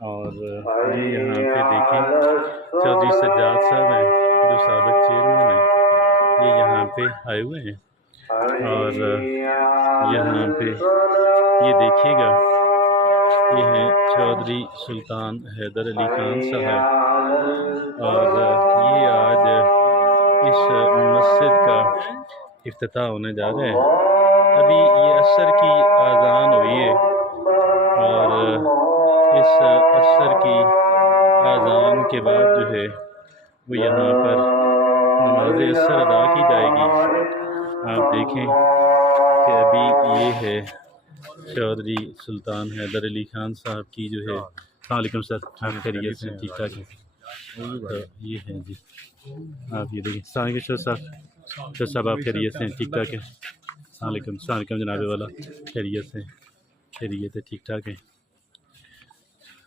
اور یہ یہاں پہ دیکھیں چودھری سجاد صاحب ہیں جو سابق چیئرمین ہیں، یہ یہاں پہ آئے ہوئے ہیں، اور یہاں پہ یہ دیکھیے گا یہ ہیں چودھری سلطان حیدر علی خان صاحب، اور یہ آج اس مسجد کا افتتاح ہونے جا رہا ہے۔ ابھی یہ عصر کی اذان ہوئی ہے، اور اس عصر کی اذان کے بعد جو ہے وہ یہاں پر نماز عصر ادا کی جائے گی۔ آپ دیکھیں کہ ابھی یہ ہے چودھری سلطان حیدر علی خان صاحب کی جو ہے۔ السلام علیکم سر، آپ خیریت سے ٹھیک ٹھاک ہیں؟ تو یہ ہیں جی، آپ یہ دیکھیں۔ السلام علیکم شاہ صاحب، شاہ صاحب آپ خیریت سے ٹھیک ٹھاک ہیں؟ السلام علیکم جناب والا، خیریت سے؟ خیریت ہے، ٹھیک ٹھاک ہیں؟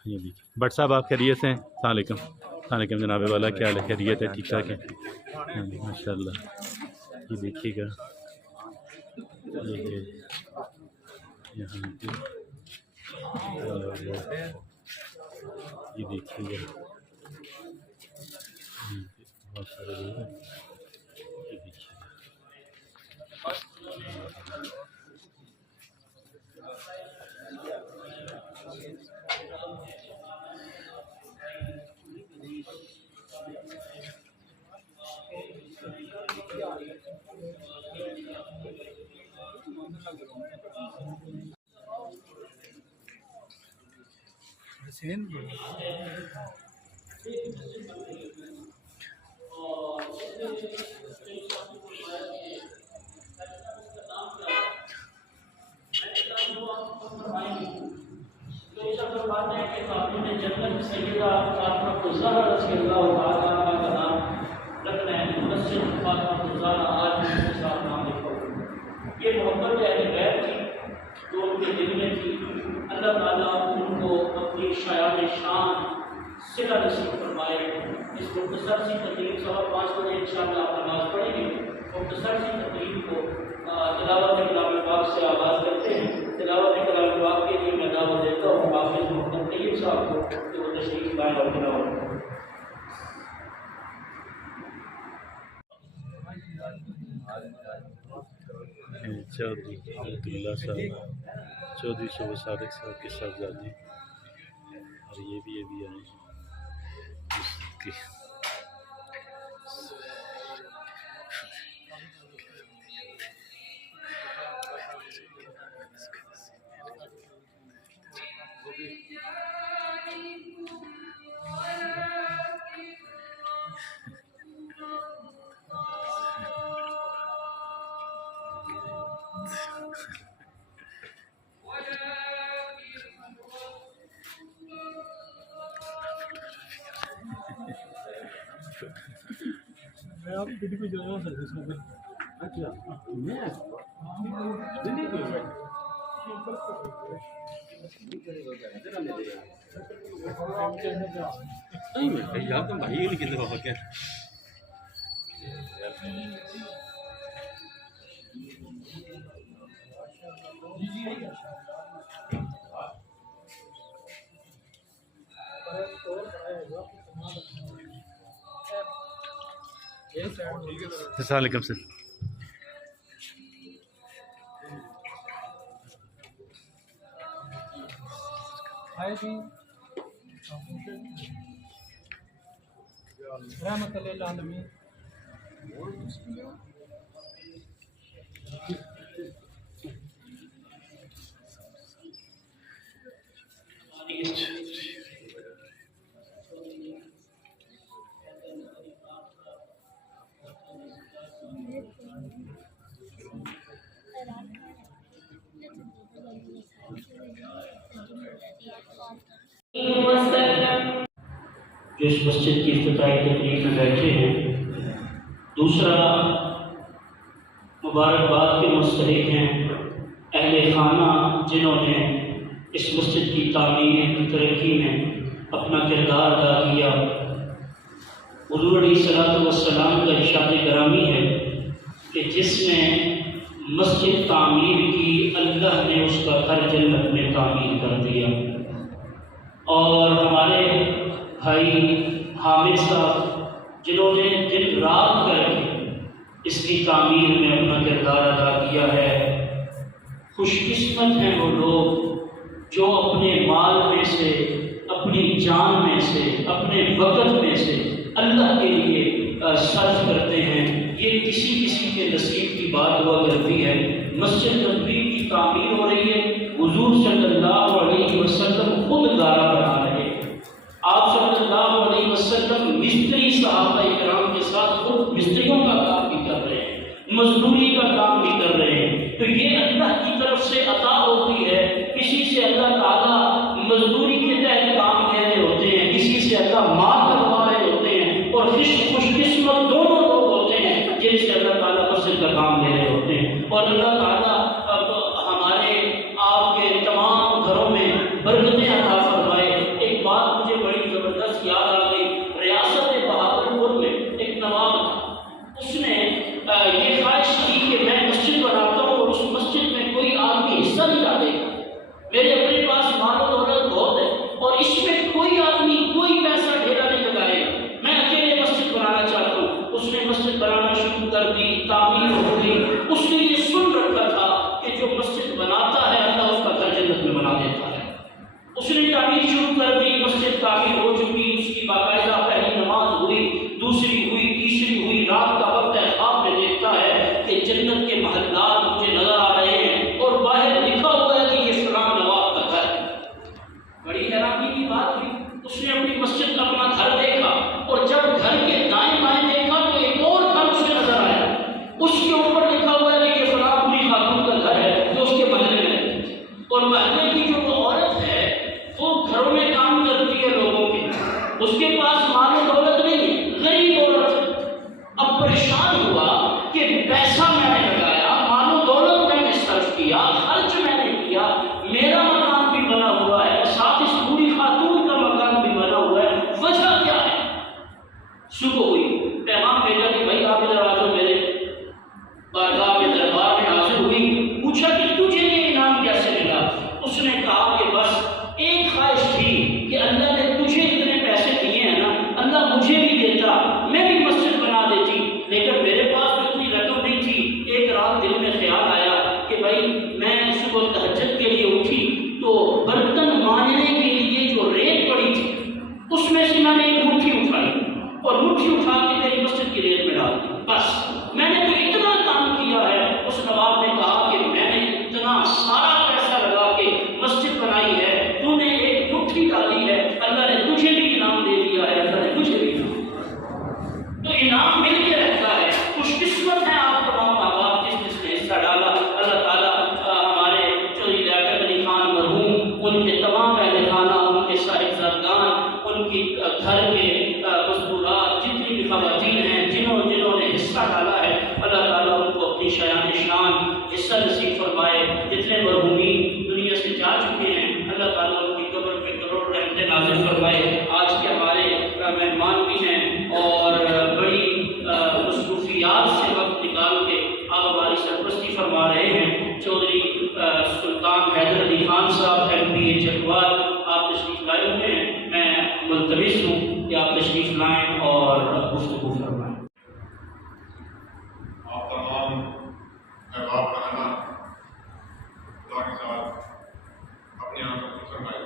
یہ دیکھیں بٹ صاحب آپ خیریت سے ہیں؟ السلام علیکم جناب والا، کیا حال ہے؟ خیریت ہے، ٹھیک ٹھاک ہے؟ ماشاء اللہ۔ یہ دیکھیے گا یہ ہے یہاں پہ، اور یہ دیکھیے گا بہت سارے لوگ ہیں، یہ دیکھیے گا۔ یہ محبت اہل بیت تھی جو ان کے دل میں تھی، اللہ تعالیٰ ان کو اپنی شایان شان صلہ نصیب فرمائے۔ اس مختصر سی تقریب 5:15 بجے انشاءاللہ آپ نماز پڑھیں گے۔ مختصر سی تقریب کو تلاوت کلام پاک سے آغاز کرتے ہیں۔ تلاوت کلام پاک کے لیے میں دعوت دیتا ہوں حافظ محمد طیب صاحب کو کہ وہ تشریف لائیں اور تلاوت کریں۔ چودھری عبداللہ صاحب، چودھری صبح صادق صاحب کے صاحبزادے، اور یہ بھی ابھی آئے ہیں۔ السلام علیکم سر۔ رحمت للعالمین۔ جو اس مسجد کی افتتاحی تقریب میں بیٹھے ہیں، دوسرا مبارکباد کے مستحق ہیں اہل خانہ جنہوں نے اس مسجد کی تعمیر کی ترقی میں اپنا کردار ادا کیا۔ حضور علیہ الصلوۃ والسلام کا ارشاد گرامی ہے کہ جس نے مسجد تعمیر کی اللہ نے اس کا ہر جنت میں تعمیر کر دیا۔ اور ہمارے بھائی حامد صاحب جنہوں نے دن رات کر کے اس کی تعمیر میں اپنا کردار ادا کیا ہے۔ خوش قسمت ہیں وہ لوگ جو اپنے مال میں سے، اپنی جان میں سے، اپنے وقت میں سے اللہ کے لیے صرف کرتے ہیں۔ یہ کسی کسی کے نصیب کی بات ہوا کرتی ہے۔ مسجد نبوی کی تعمیر ہو رہی ہے، حضور صلی اللہ علیہ وسلم خود گارا بنا رہے ہیں۔ آپ صلی اللہ علیہ وسلم مستری صحابہ کرام کے ساتھ خود مستریوں کا کام بھی کر رہے ہیں، مزدوری کا کام بھی کر رہے ہیں۔ تو یہ اللہ کی طرف سے عطا ہوتی ہے۔ کسی سے اللہ تعالیٰ مزدوری کے تحت کام لے رہے ہوتے ہیں، کسی سے اللہ مال کروا رہے ہوتے ہیں، اور خوش قسمت دونوں لوگ ہوتے ہیں جن سے اللہ تعالیٰ مسجد کا کام لے رہے ہوتے ہیں۔ اور اللہ تعالیٰ ہمارے آپ کے تمام گھروں میں برکتیں عطا فرمائے۔ ایک بات مجھے بڑی زبردست یاد آ گئی، ریاست بہاولپور میں ایک نواب تھا، اس نے یہ خواہش کی کہ میں مسجد بناتا ہوں اور اس مسجد میں کوئی آدمی حصہ نہیں ڈالے گا، میرے اپنے پاس مال و دولت بہت ہے اور اس میں کوئی آدمی کوئی پیسہ ڈھیرا نہیں لگائے گا، میں اکیلے مسجد بنانا چاہتا ہوں۔ اس نے مسجد بنانا شروع کر دی، تعمیر ہو گئی۔ اس نے یہ سن رکھا تھا کہ جو مسجد بناتا ہے اللہ اس کا گھر جنت میں بنا دیتا ہے۔ اس نے تعمیر شروع کر دی، مسجد تعمیر ہو چکی، اس کی باقاعدہ پہلی نماز ہوئی، دوسری ہوئی، تیسری ہوئی، رات کا وقت ہے، خواب میں دیکھتا ہے کہ جنت کے محلات مجھے نظر آ رہے ہیں اور باہر لکھا ہوا ہے کہ یہ فلاں نواب کا گھر ہے۔ بڑی حیرانی کی بات ہوئی، اس نے اپنی مسجد کا اپنا گھر دیکھا اور جب گھر کے دائیں بائیں دیکھا تو ایک اور گھر اسے نظر آیا، اس کے اوپر لکھا ہوا ہے کہ یہ فلاں بوڑھی خاتون کا گھر ہے جو اس کے محلے میں رہتی ہے۔ اور محلے کی جو وہ عورت ہے وہ گھروں میں کام کرتی ہے لوگوں کے، اس کے پاس مال و دولت نہیں ہے، غریب عورت ہے۔ اب پریشان ہوا کہ پیسہ میں نے لگایا، مال و دولت میں نے صرف کیا، خرچ میں نے کیا، میرا مکان بھی بنا ہوا ہے، ساتھ اس بوڑھی خاتون کا مکان بھی بنا ہوا ہے، وجہ کیا ہے؟ صبح ہوئی، پیغام بھیجا کہ بھائی آپ ادھر آ جاؤ، میرے بارگاہ میں دربار میں حاضر ہوئی، پوچھا کہ تجھے یہ انعام کیسے ملا؟ اس نے کہا کہ بس ایک خواہش تھی کہ اللہ نے تجھے اتنے پیسے دیے ہیں نا، اللہ مجھے بھی دیتا، میں بھی مسجد بنا دیتی، لیکن میرے پاس تو اتنی رقم نہیں تھی۔ ایک رات دل میں خیال آیا کہ بھائی میں صبح تہجد کے لیے اٹھی تو برتن مانجنے کے لیے جو ریت پڑی تھی اس میں سے میں نے ایک مٹھی اٹھائی اور مٹھی اٹھا کے میری مسجد کی ریت میں ڈال دی، بس میں نے تو اتنا کام کیا ہے۔ اس نواب نے کہا کہ میں نے اتنا سارا پیسہ لگا کے مسجد بنائی ہے، تو نے ایک مٹھی ڈالی ہے، اللہ نے تجھے بھی انعام دے دیا ہے، اللہ نے تجھے بھی انعام، تو انعام مل کے رہتا ہے۔ خوش قسمت ہیں آپ تمام ماں باپ جس نے حصہ ڈالا۔ اللہ تعالیٰ ہمارے چودھری لیاقت علی خان مرحوم، ان کے تمام اہل خانہ، ان کے صاحبزادگان، ان کی گھر کے مزدورات، جتنی بھی خواتین ہیں جنہوں نے حصہ ڈالا ہے، اللہ تعالیٰ ان کو اپنی شایان شان حصہ نصیب فرمائے۔ جتنے مرحومین دنیا سے جا چکے ہیں اللہ تعالیٰ ان کی قبر پہ کروڑ رحمتیں نازل فرمائے۔ آج کے ہمارے مہمان بھی ہیں اور بڑی مصروفیات سے وقت نکال کے آپ ہماری سرپرستی فرما رہے ہیں۔ چودھری سلطان حیدر علی خان صاحب MP چکوال آپ تشریف لائے ہوئے ہیں، میں ملتمس ہوں کہ آپ تشریف لائیں اور گفتگو فرمائیں۔ آپ تمام احباب کا خانہ خدا کے ساتھ اپنے آپ کو فرمائے،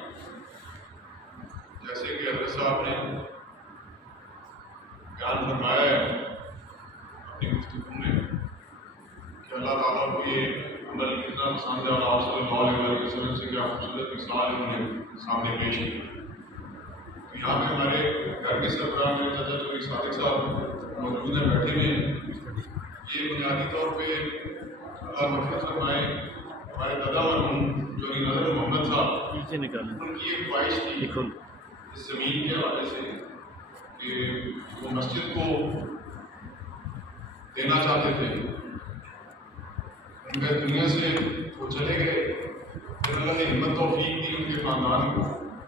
جیسے کہ حضرت صاحب نے بیان فرمایا ہے اپنی گفتگو میں کہ اللہ تعالیٰ کو یہ عمل کتنا پسند ہے، اور آپ صلی اللہ علیہ وسلم سے کیا خوبصورت مثال انہوں نے سامنے پیش کی۔ تو یہاں پہ ہمارے گھر کے سربراہ میں چچا چودھری صادق صاحب موجود ہیں، بیٹھے ہوئے ہیں۔ یہ بنیادی طور پہ اللہ مغفرت فرمائے ہمارے دادا مرحوم چودھری نظر محمد صاحب، پیچھے نکالیں، ان کی ایک خواہش تھی لکھو۔ اس زمین کے حوالے سے کہ وہ مسجد کو دینا چاہتے تھے۔ ان کے دنیا سے وہ چلے گئے، پھر اللہ نے ہمت توفیق دی ان کے خاندان کو،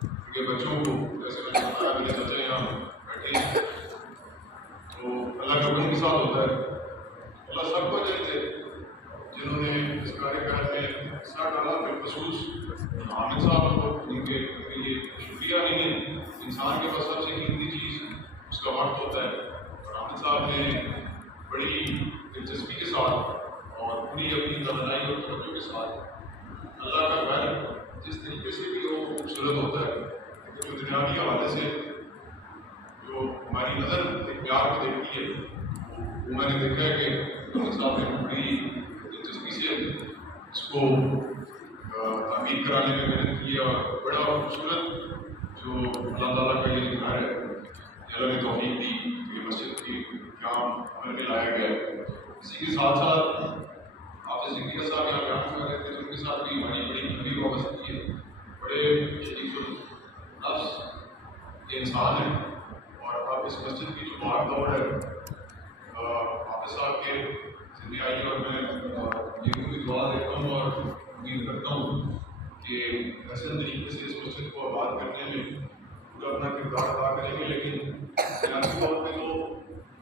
ان کے بچوں کو، جیسے میں بتایا میرے چچا یہاں بیٹھے ہیں، تو اللہ کا حکم کے ساتھ ہوتا ہے۔ اللہ سب کو دے دے جنہوں نے اس کاریہ میں حصہ ڈالا، بالخصوص حامد صاحب کو ان کے یہ شکریہ نہیں ہے. انسان کے پاس سب سے قیمتی چیز اس کا وقت ہوتا ہے، اور حامد صاحب نے بڑی دلچسپی کے ساتھ اور پوری اپنی توانائی اور توجہ کے ساتھ اللہ کا گھر جس طریقے سے بھی وہ خوبصورت ہوتا ہے، جو دنیاوی حوالے سے جو ہماری نظر ایک پیار کو دیکھتی ہے، وہ میں نے دیکھا ہے کہ حامد صاحب نے بڑی دلچسپی سے اس کو تعمیر کرانے میں محنت کی، اور بڑا خوبصورت جو اللہ تعالیٰ کا یہ گھر ہے، اللہ نے توفیق دی کہ یہ مسجد کی قیام عمل میں لایا گیا ہے. اسی کے ساتھ ساتھ آپ نے ذکریہ صاحب یہاں بیان کر رہے تھے، تو ان کے ساتھ بھی ہماری بڑی گہری وابستگی ہے. بڑے شریف النفس یہ انسان ہیں، اور آپ اس مسجد کی جو بھاگ دوڑ ہے حافظ صاحب کے ذمہ آئی، اور میں یہ بھی دعا دیتا ہوں اور امید کرتا ہوں کہ احسن طریقے سے اس مسجد کو آباد کرنے میں پورا اپنا کردار ادا کریں گے. لیکن بنیادی طور پہ تو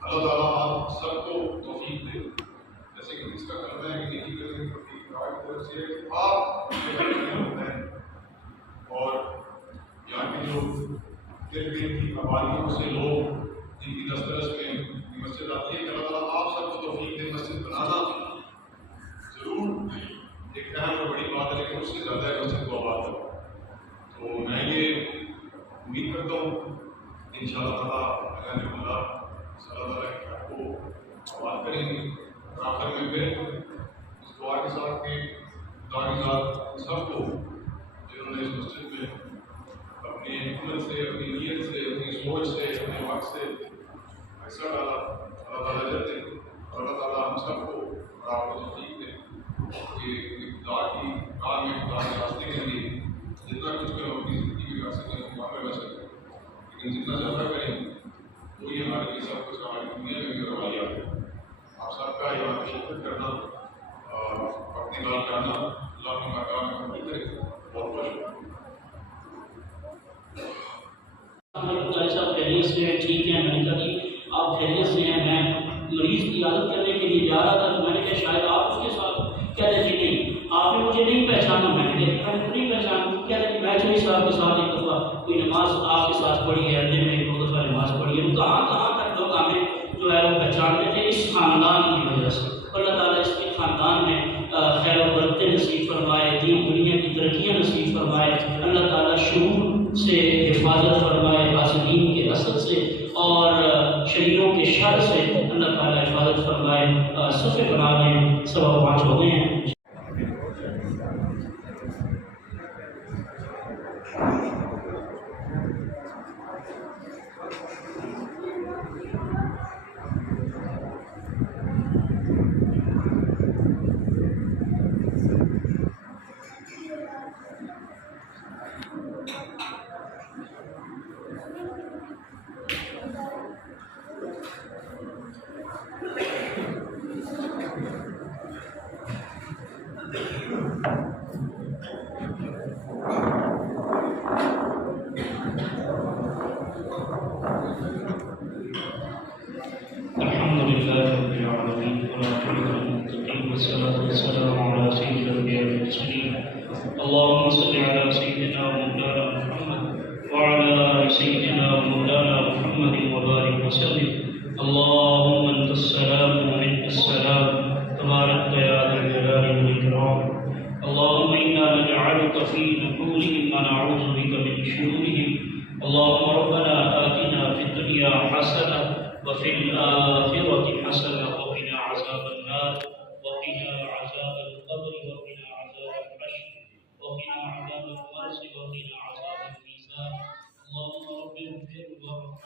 اللہ تعالیٰ آپ سب کو توفیق دے، جیسے کہ اس کا کلمہ ہے کہ نیکی کرنے کی توفیق اللہ کی طرف سے ہے کہ آپ ہوتے ہیں، اور یہاں کے جو ارد گرد کی قبائلیوں سے لوگ جن کی دسترس میں مسجد آتی ہے، کہ اللہ تعالیٰ آپ سب کو توفیق دے. مسجد بنانا ضرور ایک اہم اور بڑی بات ہے، لیکن اس سے زیادہ ہے مسجد کو آباد کرنا. تو میں یہ امید کرتا ہوں کہ ان شاء اللہ تعالیٰ اللہ تعالیٰ کے گھر کو آباد کریں گے. اور آخر میں پھر اس دعا کے ساتھ کہ خدا کے ساتھ سب کو جنہوں نے اس مسجد میں اپنی عمل سے، اپنی نیت سے، اپنی سوچ سے، اپنے وقت سے ایسا ڈالا، اللہ تعالیٰ جاتے ہیں. اور اللہ تعالیٰ ہم سب کو اور آپ کو توفیق دے کہ خدا کی راہ میں، خدا کے راستے کے لیے جتنا کچھ کریں اپنی زندگی میں کر سکیں، وہاں پہ کر سکیں. لیکن جتنا زیادہ کریں وہی ہمارے لیے سب کچھ، ہماری دنیا میں بھی روایات ہے. آپ سب کا یہاں پہ شرکت کرنا اور وقت نکال کرنا اللہ کی بارگاہ میں قبول کرے. بہت بہت شکریہ. صاحب خیریت سے ہیں؟ ٹھیک ہے. میں نے کہا جی آپ خیریت سے ہیں، میں مریض کی عادت کرنے کے لیے جا رہا تھا، تو میں نے کہا شاید آپ اس کے ساتھ. کہتے جی نہیں، آپ نے مجھے نہیں پہچانا. میں نے کہا نہیں پہچانا. کہتے جی میں چوہی صاحب کے ساتھ ایک دفعہ کوئی نماز آپ کے ساتھ پڑھی ہے، دن میں 2 دفعہ نماز پڑھی ہے. کہاں تک لوگ ہمیں جو ہے وہ پہچانتے تھے اس خاندان کی وجہ سے. اللہ تعالیٰ اس کے خاندان میں خیر و برکتیں نصیب فرمائے، دین دنیا کی ترقیاں نصیب فرمائے. اللہ تعالیٰ شرور سے حفاظت فرمائے، حاسدین کے حسد سے اور شریروں کے شر سے اللہ تعالیٰ حفاظت فرمائے. صفحے بنا دیں. 5:15 ہو گئے ہیں. الحمد لله رب العالمين والعاقبة للمتقين والصلاة والسلام على سيد الأنبياء والمرسلين. اللهم صل على سيدنا ومولانا محمد وعلى آل سيدنا ومولانا محمد وبارك وسلم. اللهم أنت السلام ومنك السلام، تبارك يا ذا الجلال والإكرام. اللهم إنا نجعلك في نحورهم ونعوذ بك من شرورهم. اللهم ربنا آتنا في الدنيا حسنة وفي الآخرة حسنة وقنا عذاب النار وقنا عذاب القبر وقنا عذاب الحشر وقنا عذاب المرس وقنا عذاب الميزان. اللهم رب اغفر وارحمنا